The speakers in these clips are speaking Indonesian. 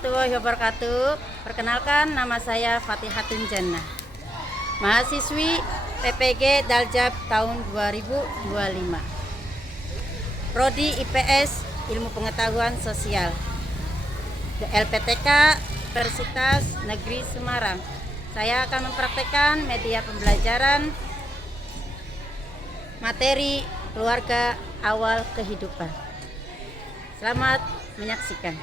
warahmatullahi wabarakatuh. Perkenalkan, nama saya Fatihatun Jannah, mahasiswi PPG Daljab tahun 2025, Prodi IPS Ilmu Pengetahuan Sosial, LPTK Universitas Negeri Semarang. Saya akan mempraktekkan media pembelajaran materi keluarga awal kehidupan. Selamat menyaksikan.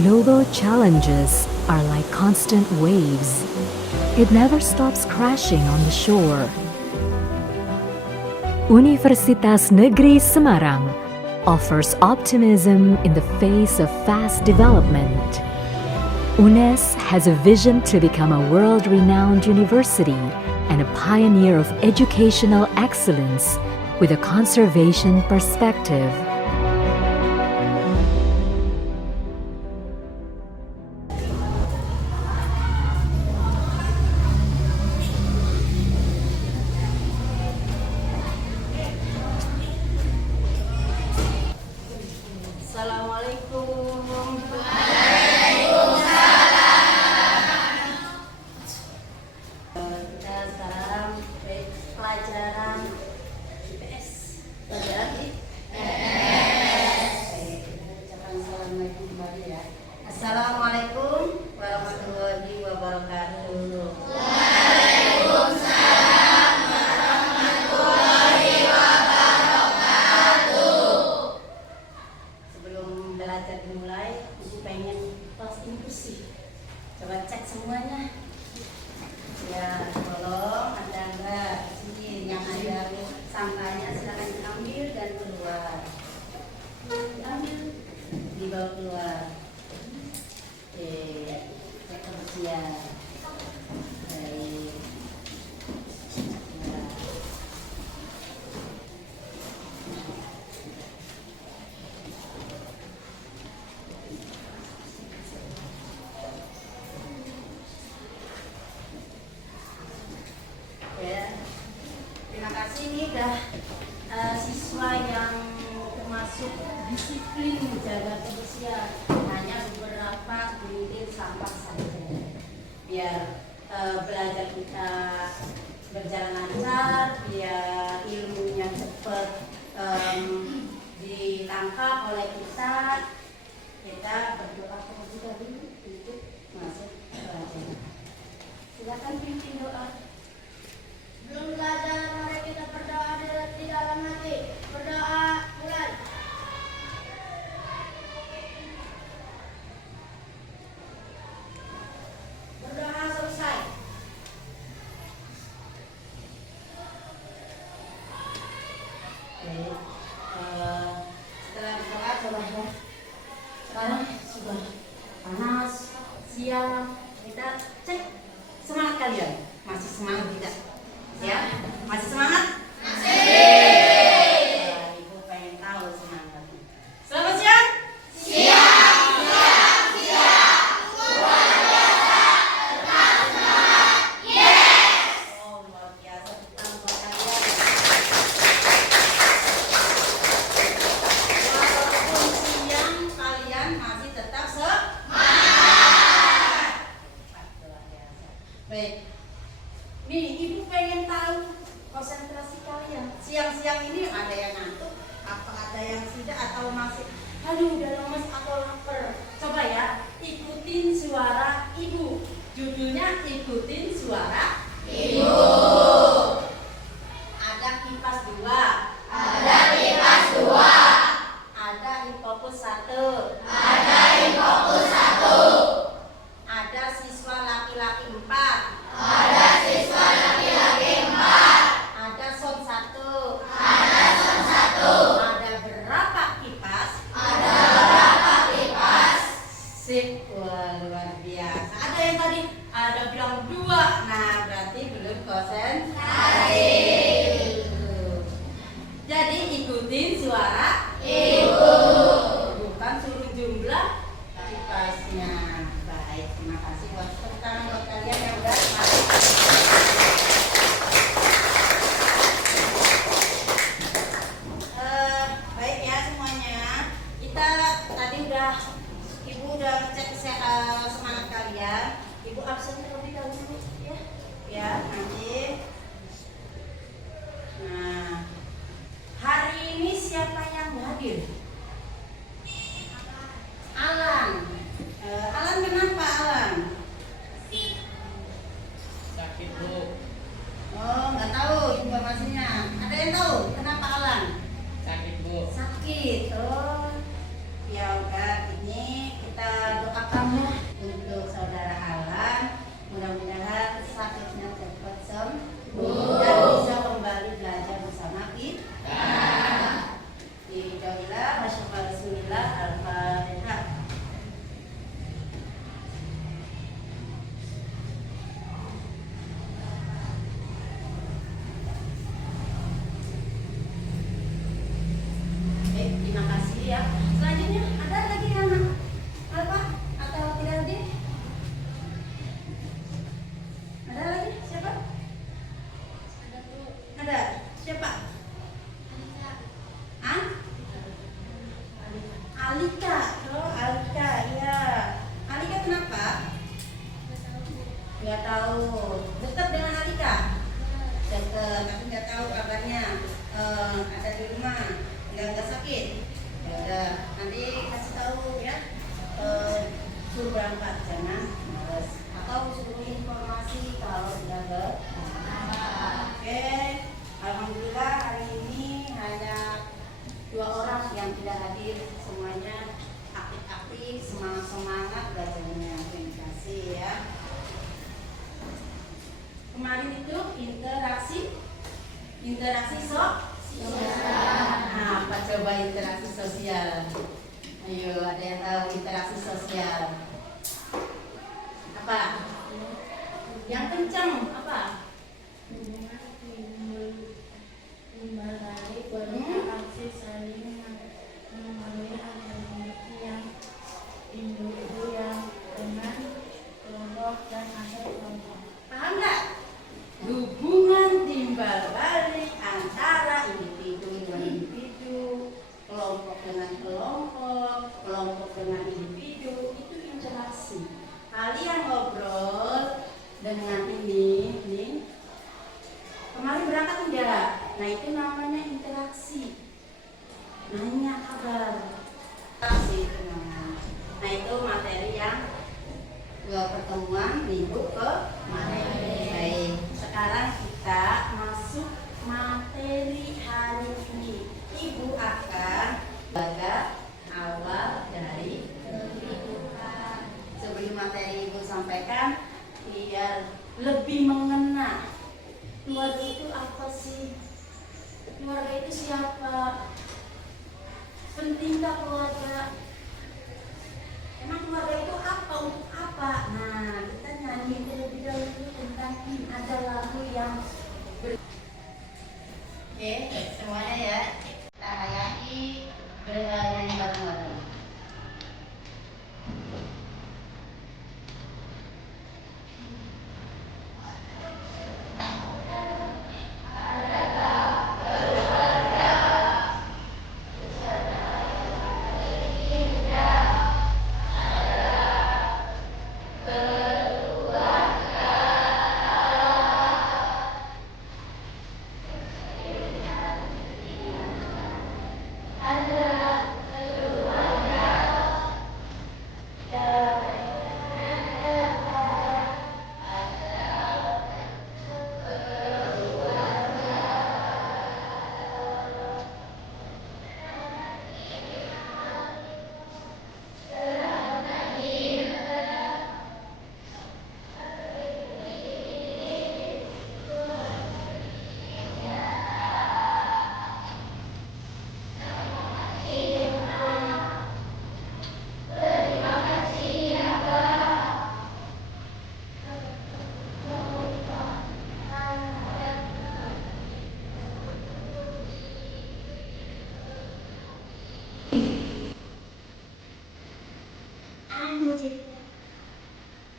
Global challenges are like constant waves. It never stops crashing on the shore. Universitas Negeri Semarang offers optimism in the face of fast development. UNES has a vision to become a world-renowned university and a pioneer of educational excellence with a conservation perspective. Assalamualaikum. Kita sekarang pelajaran IPS. Pelajaran IPS. Ucapan assalamualaikum kembali ya. Assalamualaikum warahmatullahi wabarakatuh. Belajar dimulai, ibu pengen kelas ini bersih. Coba cek semuanya. Ya, tolong ada sini yang ada sampahnya silakan diambil dan keluar. Diambil, dibawa keluar. Oke, cek kebersihan. Baik. Terima kasih, ini udah siswa yang termasuk disiplin menjaga kebersihan. Hanya beberapa kumpul sampah saja. Biar belajar kita berjalan lancar, biar ilmunya cepat ditangkap oleh kita. Kita berdoa terlebih dahulu untuk masuk pelajaran. Silakan pimpin doa. Belum belajar, mari kita berdoa di dalam hati. Berdoa, mulai. Berdoa selesai. Oke, setelah berdoa coba ya. Sekarang sudah panas, siang. Kita cek semangat kalian. Masih semangat tidak? Ya, masih semangat? Masih. Ibu pengen tahu semangatnya. Selamat siang. Siang. Luar biasa. Tetap semangat. Yes. Oh, luar biasa. Tetap buat kalian. Walaupun siang kalian masih tetap semangat. Luar biasa. Baik. Nih, ibu pengen tahu konsentrasi kalian. Siang-siang ini ada yang ngantuk, apa ada yang tidak atau masih aduh udah lemes atau lapar. Coba ya, ikutin suara ibu. Judulnya ikutin suara ibu. Ada kipas 2. Ada kipas 2. Ada hipokus 1. Ada hipokus 1. Ada siswa laki-laki 4. Ada siswa laki-laki 4. Ada son 1. Ada son 1. Ada berapa kipas? Ada berapa kipas? Sip, wah, luar biasa. Ada yang tadi ada bilang 2. Nah, berarti belum konsentrasi. Jadi ikutin suara ibu. Bukan suruh jumlah kipasnya. Baik, terima kasih buat tepuk tangan. siapa yang hadir? Alan. Alan kenapa Alan? Sakit bu. Oh, nggak tahu informasinya. Ada yang tahu kenapa Alan? Sakit bu. Sakit. Oh, ya udah, ini kita doakan ya untuk saudara Alan. Mudah-mudahan sakitnya cepat sembuh dan bisa kembali belajar bersama kita. Bismillah, masyaallah, Rasulillah, Al-Fatihah. Terima kasih ya. Selanjutnya ada lagi anak apa atau tidak ada? Ada lagi siapa? Ada siapa? Ah? Alika. Oh, Alika ya. Alika kenapa? Nggak tahu. Dekat dengan Alika? Dekat, tapi nggak tahu kabarnya. Ada di rumah. Nggak sakit. Ya udah, nanti kasih tahu ya. Suruh berangkat, jangan males. Atau suruh informasi kalau sudah Oke, alhamdulillah hari ini hanya 2 orang yang tidak hadir, semuanya aktif-aktif, semangat belajarnya. Terima kasih ya. Kemarin itu interaksi sosial. Nah, apa coba interaksi sosial? Ayo, ada yang tahu interaksi sosial? Apa? Yang kencang apa? Membaik berinteraksi saling memahami yang individu yang dengan kelompok dan antar kelompok. Paham nggak? Hubungan timbal balik antara individu dengan individu, kelompok dengan kelompok, kelompok dengan individu, itu interaksi. Kalian ngobrol dengan ini. Kemarin berangkat enggak? Nah, itu namanya interaksi. Nanya kabar. Interaksi itu namanya. Nah, itu materi yang 2 pertemuan minggu kemarin. Baik, sekarang kita masuk materi hari ini. Ibu akan baca awal dari kehidupan. Sebelum materi ibu sampaikan, biar lebih mengena keluarga itu apa sih? Keluarga itu siapa? Pentingkah keluarga? Emang keluarga itu apa? Untuk apa? Nah, kita nyanyi terlebih dahulu tentang ada lagu yang Oke, semuanya ya. Kita hayati bernyanyi bareng-bareng.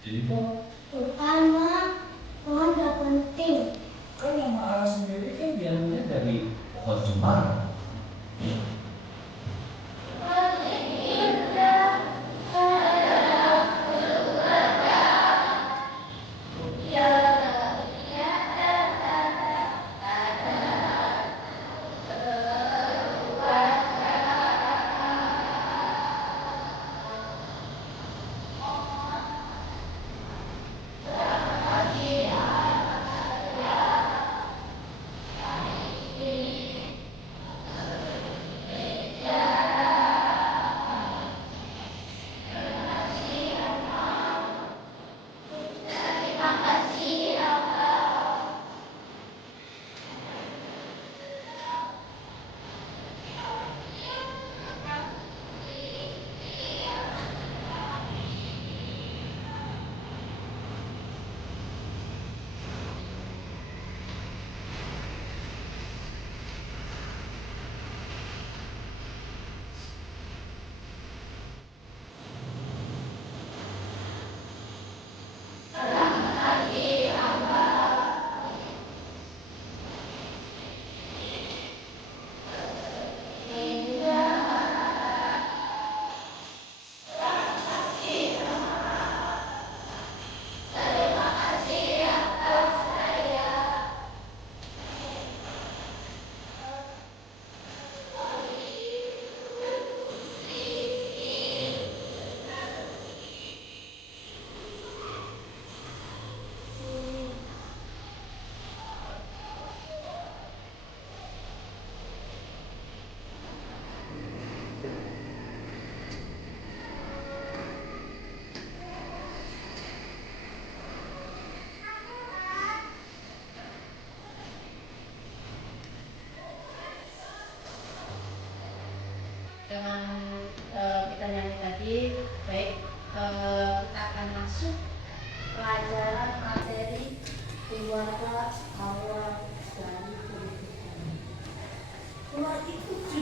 Jadi kok Bukan, Mak. Pohon gak penting. kan nama Allah sendiri kan diambilnya dari pohon cemara.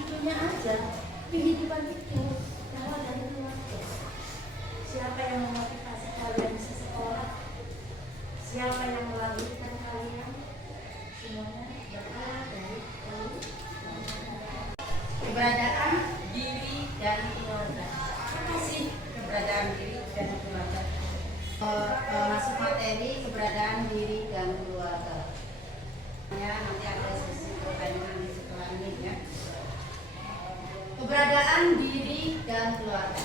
judulnya aja, kehidupan itu berawal dari keluarga. Siapa yang memotivasi kalian bisa sekolah? Siapa yang melahirkan kalian? Semuanya berawal dari keluarga. Keberadaan diri dan keluarga. Apa sih keberadaan diri dan keluarga? Masuk materi keberadaan diri dan keluarga. Ya, nanti ada sesi pertanyaan di setelah ini ya. Keberadaan diri dan keluarga.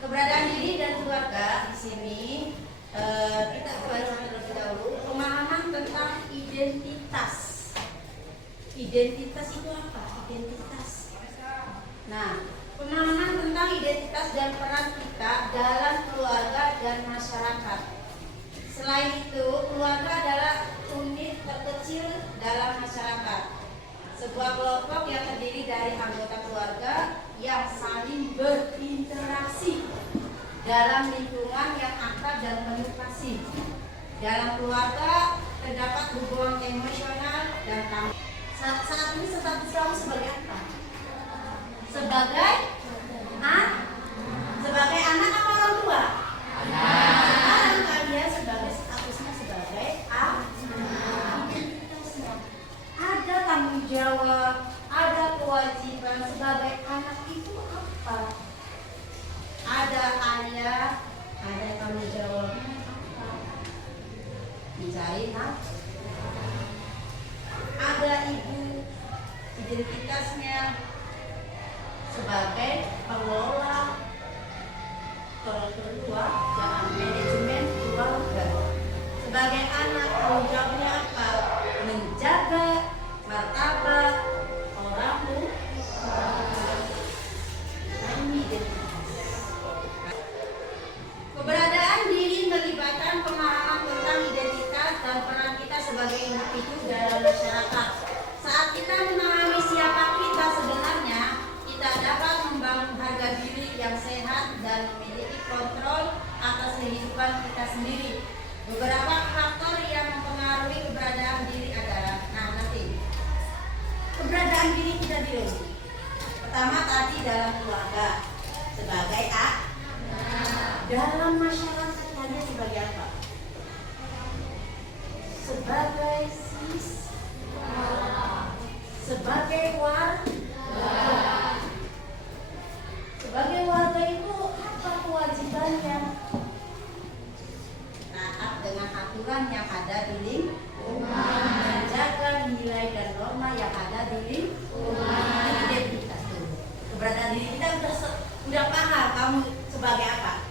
Keberadaan diri dan keluarga di sini kita baca terlebih dahulu pemahaman tentang identitas. Identitas itu apa? Identitas. Nah, pemahaman tentang identitas dan peran kita dalam keluarga dan masyarakat. Selain itu, keluarga adalah unit terkecil dalam masyarakat. Sebuah kelompok yang terdiri dari anggota keluarga yang saling berinteraksi dalam lingkungan yang akrab dan penuh kasih. Dalam keluarga terdapat hubungan emosional dan tanggung. Saat ini status kamu sebagai apa? Sebagai sebagai anak apa orang tua? Sekarang kalian sebagai statusnya sebagai identitasnya. Ada tanggung jawab, ada kewajiban sebagai anak itu apa? Ada ayah, ada tanggung jawabnya apa? Mencari nafkah. Ada ibu, identitasnya sebagai pengelola kedua dalam manajemen keluarga. Sebagai anak tanggung jawabnya apa? Menjaga martabat orang tua. Nah, ini identitas. Keberadaan diri melibatkan pemahaman tentang identitas dan peran kita sebagai individu dalam masyarakat. Saat kita memahami siapa kita sebenarnya, kita dapat membangun harga diri yang sehat dan memiliki kontrol atas kehidupan kita sendiri. Beberapa faktor yang mempengaruhi keberadaan diri adalah, nanti keberadaan diri kita dulu. Pertama tadi dalam keluarga sebagai dalam masyarakat kalian sebagai apa? Sebagai sebagai warga. Sebagai warga itu apa kewajibannya? Taat dengan aturan yang ada di lingkungan, menjaga nilai dan norma yang ada di lingkungan. Identitas dulu. Keberadaan diri kita udah paham kamu sebagai apa?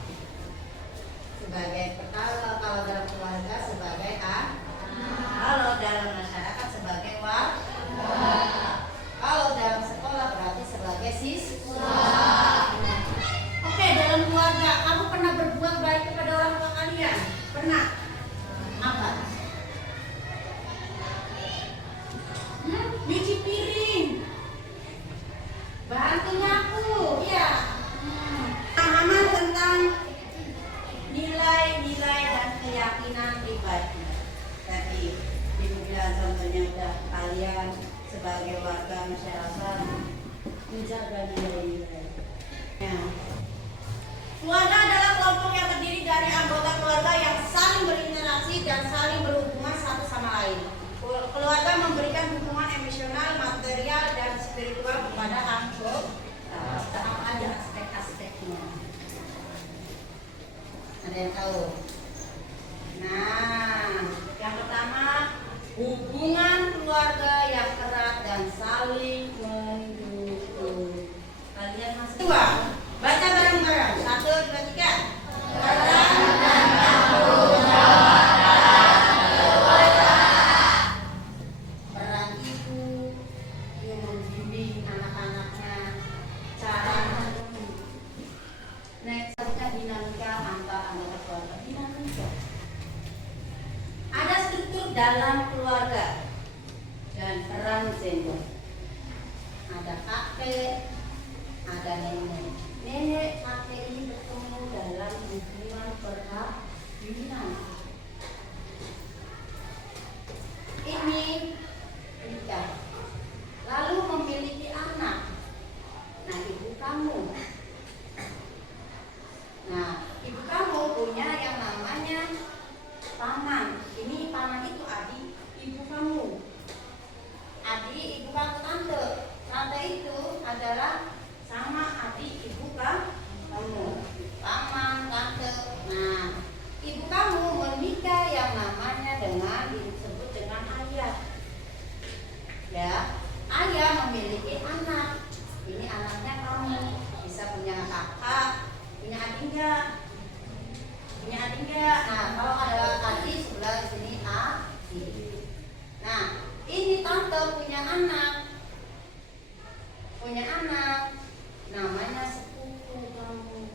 Sebagai kalau dalam keluarga sebagai kalau dalam masyarakat sebagai warga. Kalau dalam sekolah berarti sebagai siswa. Oke, dalam keluarga kamu pernah berbuat baik kepada orang tua kalian? Pernah? Apa? Nyuci piring. Bantu nyapu, iya. Pemahaman tentang nilai-nilai dan keyakinan pribadi. Tadi Ibu bilang contohnya udah kalian sebagai warga masyarakat menjaga nilai-nilai. Ya. Keluarga adalah kelompok yang terdiri dari anggota keluarga yang saling berinteraksi dan saling berhubungan satu sama lain. Keluarga memberikan dukungan emosional, material, dan spiritual kepada anggota. Apa aja aspek-aspeknya? Ada yang tahu? Nah, yang pertama hubungan keluarga yang erat dan saling mendukung. Kalian masih dua. Baca bareng-bareng. 1, 2, 3. Peran dan tanggung jawab dalam keluarga. Peran ibu yang membimbing anak-anaknya, cara next dinamika antar anggota keluarga. Dinamika. Ada struktur dalam keluarga dan peran gender. Ada kakek, ada nenek. Nenek kakek ini bertemu dalam hubungan perkawinan. Ini menikah, lalu memiliki memiliki anak. Ini anaknya kamu. Bisa punya kakak, punya adik enggak? Punya adik enggak? Nah, kalau ada adik sebelah sini adik. Nah, ini tante punya anak. Punya anak. Namanya sepupu kamu.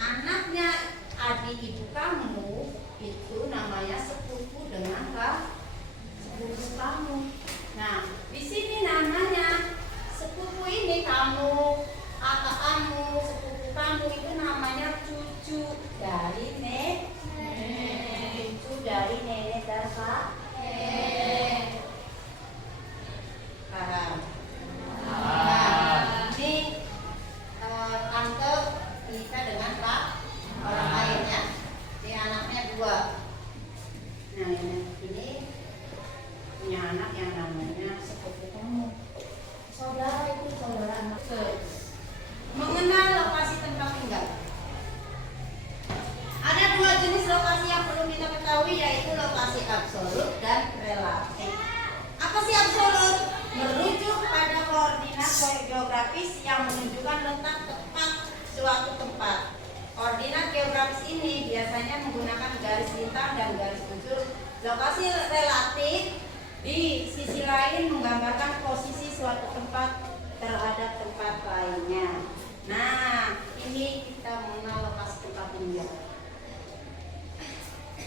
Anaknya adik ibu kamu itu namanya sepupu dengan sepupu kamu. Nah, di sini namanya sepupu ini kamu, kakak kamu, sepupu kamu itu namanya cucu dari nenek. Cucu dari nenek dan kakek. Paham? Nah, ini tante nikah dengan orang lain ya. Ini anaknya 2. Nah, ini punya anak yang namanya sepupu kamu. Saudara itu saudara anak. Mengenal lokasi tempat tinggal. Ada 2 jenis lokasi yang perlu kita ketahui, yaitu lokasi absolut dan relatif. Apa sih absolut? Merujuk pada koordinat geografis yang menunjukkan letak tepat suatu tempat. Koordinat geografis ini biasanya menggunakan garis lintang dan garis bujur. Lokasi relatif di sisi lain menggambarkan posisi suatu tempat terhadap tempat lainnya. Nah, ini kita mengenal lokasi tempat tinggal.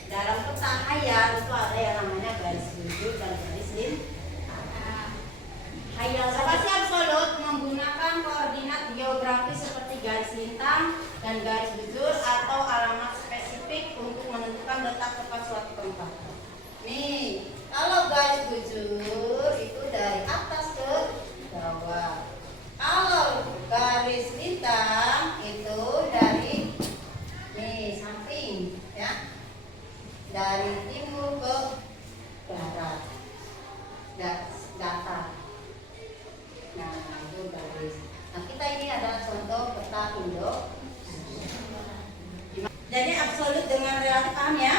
Dalam peta hayal itu ada yang namanya garis bujur dan garis lintang. Hayal lokasi absolut menggunakan koordinat geografis seperti garis lintang dan garis bujur atau alamat spesifik untuk menentukan letak tepat suatu tempat. Nih, kalau garis bujur itu dari atas ke bawah. Kalau garis lintang itu dari samping ya. Dari timur ke barat. Datar. Nah, itu garis. Nah, kita ini adalah contoh peta Indo. Jadi absolut dengan relatif, paham ya?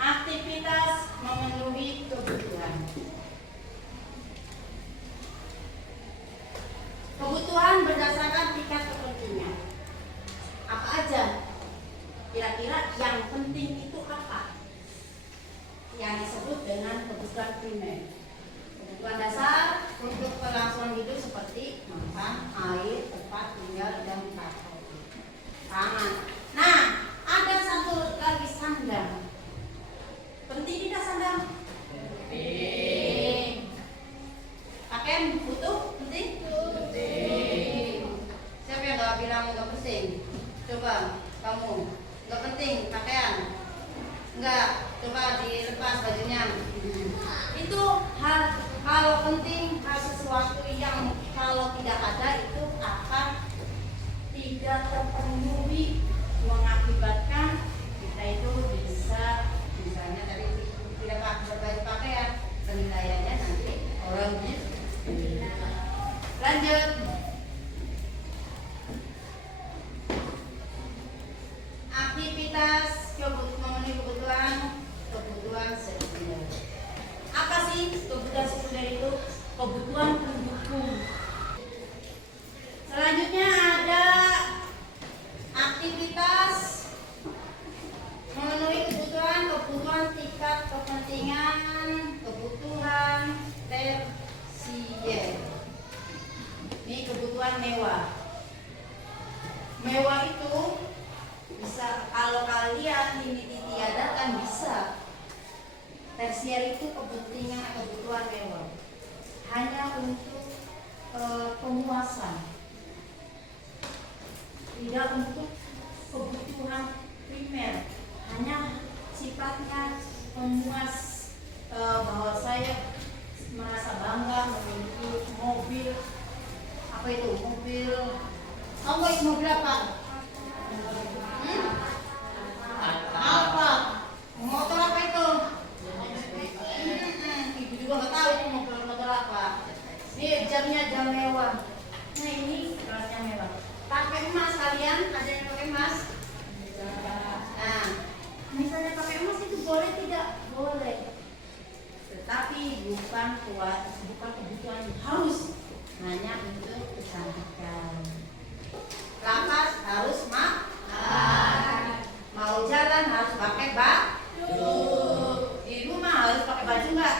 Aktivitas memenuhi kebutuhan. Kebutuhan berdasarkan tingkat kepentingan. Apa aja? Kira-kira yang penting itu apa? Yang disebut dengan kebutuhan primer. Kebutuhan dasar untuk kelangsungan hidup seperti makan, air, tempat tinggal, dan pakaian. Pangan. Nah, ada satu lagi sandang. Penting tidak sandang? Penting. Pakaian butuh? Penting? Penting. Siapa yang nggak bilang nggak penting? Coba kamu. Nggak penting pakaian? Enggak. Coba dilepas bajunya. Itu hal kalau penting, hal sesuatu yang kalau tidak ada itu akan tidak terpenuhi, mengakibatkan kita itu bisa misalnya tadi tidak berbaju pakaian, penilaiannya nanti orang lanjut. Aktivitas memenuhi kebutuhan sekunder. Apa sih kebutuhan sekunder itu? Kebutuhan pendukung. Selanjutnya ada aktivitas memenuhi kebutuhan tingkat kepentingan, kebutuhan tersier. Ini kebutuhan mewah. Mewah itu bisa kalau kalian ini ditiadakan bisa. Tersier itu kebutuhan mewah. Hanya untuk pemuasan. Tidak untuk kebutuhan primer, hanya sifatnya memuas bahwa saya merasa bangga memiliki mobil. Apa itu mobil? Kamu itu mobil apa? Apa? Motor apa itu? Ibu juga nggak tahu itu motor apa. Ini jamnya jam mewah. Nah ini kelasnya mewah. Pakai emas kalian? Ada yang pakai emas? Nah, misalnya pakai emas itu boleh tidak? Boleh. tua bukan kebutuhan harus hanya untuk kecantikan. Lapas harus makan. Mau jalan harus pakai baju. Di rumah harus pakai baju nggak?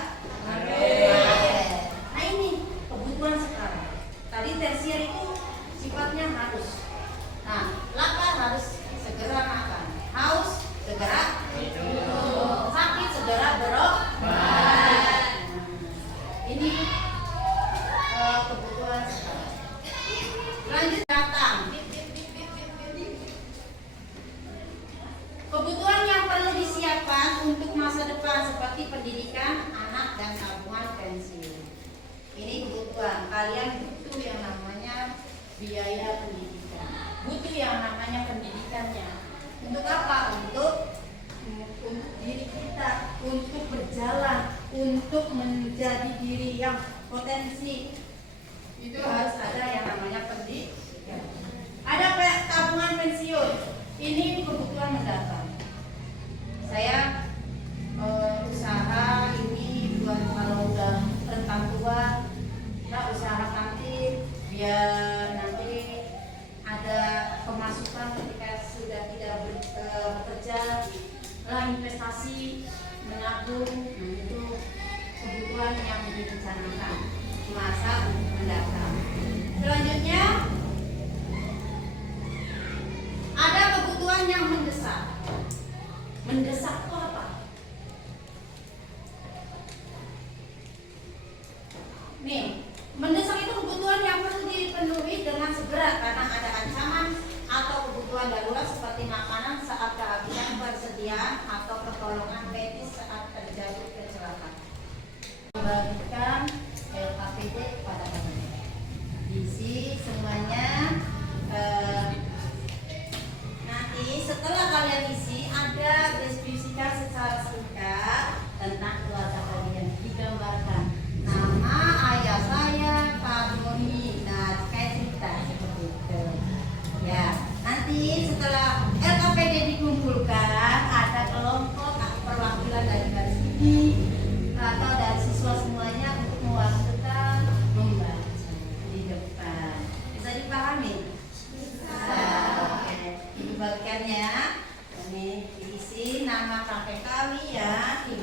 Harus. Nah ini kebutuhan sekarang. Tadi tersier itu sifatnya harus. Nah, lapar harus segera makan. Haus segera minum. Sakit segera berobat. Ini kebutuhan sekarang. Lanjut datang. Kebutuhan yang perlu disiapkan untuk masa depan seperti pendidikan anak dan tabungan pensiun. Ini kebutuhan. Kalian butuh yang namanya biaya pendidikan. Butuh yang namanya pendidikannya. Untuk apa? Untuk diri kita, untuk berjalan, untuk menjadi diri yang potensi. Itu harus ada yang namanya pendidikan. Ada tabungan pensiun. Ini kebutuhan mendatang. Saya usaha ini buat kalau udah rentang tua, kita usaha kantin biar nanti ada pemasukan ketika sudah tidak bekerja, investasi, menabung. Nah, itu kebutuhan yang direncanakan masa mendatang. Selanjutnya ada kebutuhan yang mendesak. Mendesak itu apa? Nih, mendesak itu kebutuhan yang perlu dipenuhi dengan segera karena ada ancaman atau kebutuhan darurat seperti makanan saat kehabisan persediaan atau pertolongan medis saat terjadi kecelakaan. Membagikan LKPD kepada kalian. Diisi semuanya. Nanti setelah kalian isi ada deskripsikan secara singkat tentang keluarga kalian, digambarkan nama ayah saya, Pak Doni, nah kayak cerita seperti itu. Ya, nanti setelah LKPD dikumpulkan ada kelompok perwakilan dari garis ini atau dari siswa semuanya untuk mewakilkan membaca di depan. Bisa dipahami? Bagiannya ini diisi nama kakek kalian,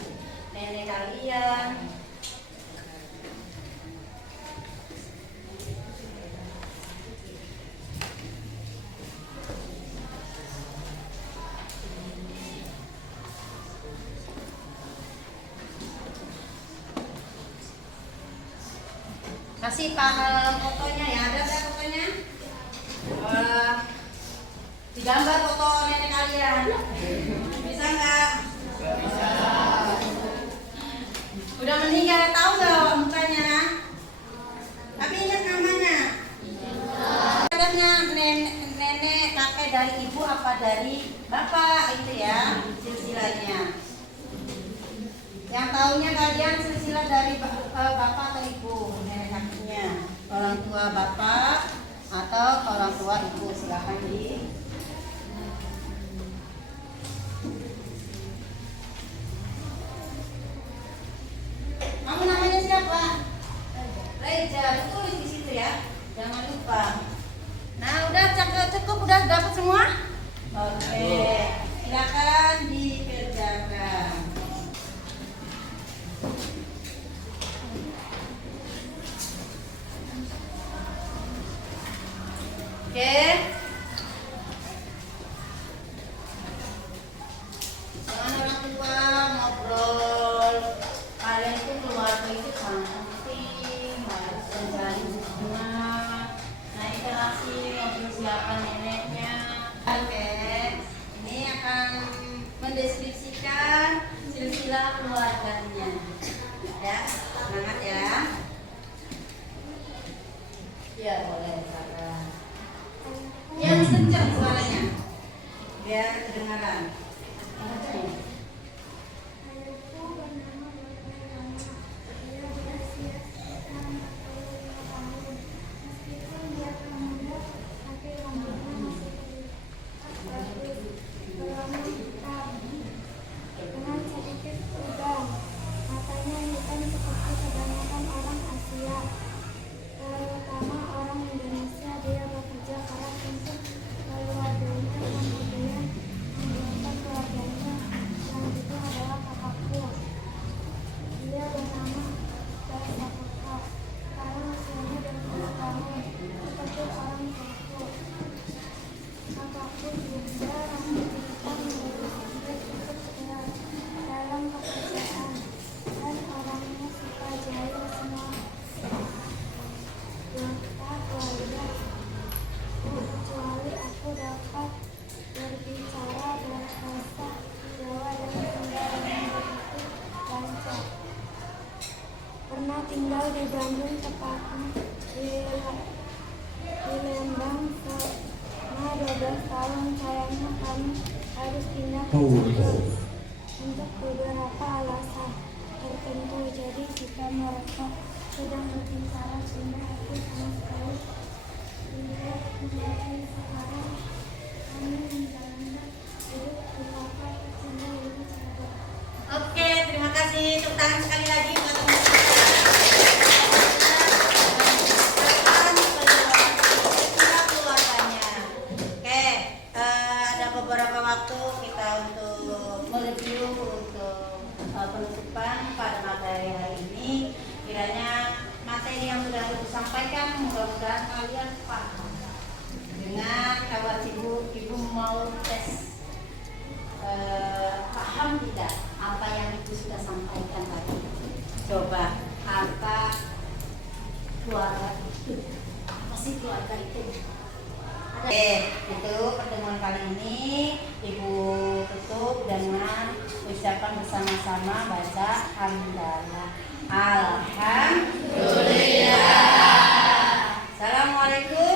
nenek kalian. Kasih fotonya ya, ada nggak fotonya? Digambar foto nenek kalian. Bisa nggak? Bisa. Udah meninggal, tahu nggak mukanya? Tapi ingat namanya. Katanya nenek kakek dari ibu apa dari bapak itu ya silsilahnya. Yang tahunya kalian silsilah dari bapak atau ibu, nenek kakeknya, orang tua bapak atau orang tua ibu, silakan di. Kamu namanya siapa? Reja, tulis di situ ya, jangan lupa. Nah, udah cukup, udah dapat semua? Oke, silakan dikerjakan. Oke. Dengan orang tua ngobrol. Kalian itu keluarga itu sangat penting, harus menjalin hubungan. Nah, interaksi ngobrol siapa neneknya. Oke. Ini akan mendeskripsikan silsilah keluarganya. Ya, semangat ya. Ya, boleh Sarah. Yang kencang suaranya biar kedengaran. Dengan sedikit udang, matanya hitam seperti kebanyakan pernah tinggal di Bandung, tepatnya di Lembang selama 12 tahun. Sayangnya kami harus pindah ke Cirebon untuk beberapa alasan tertentu. Jadi jika mereka sedang berbicara Sunda, aku sama sekali tidak mengerti. Sekarang kami menjalankan hidup beberapa Sunda di Cirebon. Oke, terima kasih. Tepuk tangan sekali lagi buat teman-teman. Keluarganya. Oke, ada beberapa waktu kita untuk mereview untuk penutupan pada materi hari ini. Kiranya materi yang sudah Ibu sampaikan mudah-mudahan kalian paham. Dengan kawan ibu mau tes paham tidak apa yang Ibu sudah sampaikan tadi? Coba, apa keluarga itu? Apa sih keluarga itu? Oke, itu pertemuan kali ini Ibu tutup dengan ucapan bersama-sama baca hamdalah. Alhamdulillah. Assalamualaikum